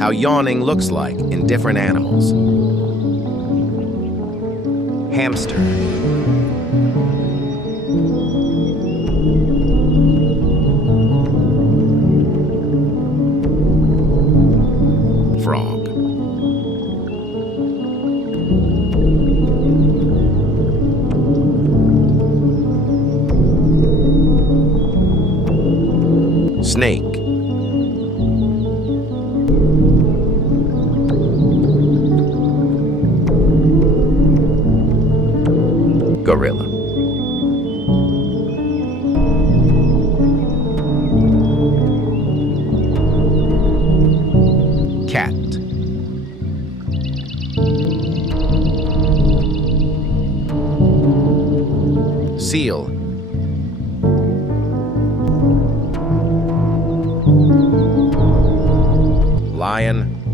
How yawning looks like in different animals. Hamster. Frog. Snake. Gorilla. Cat. Seal. Lion.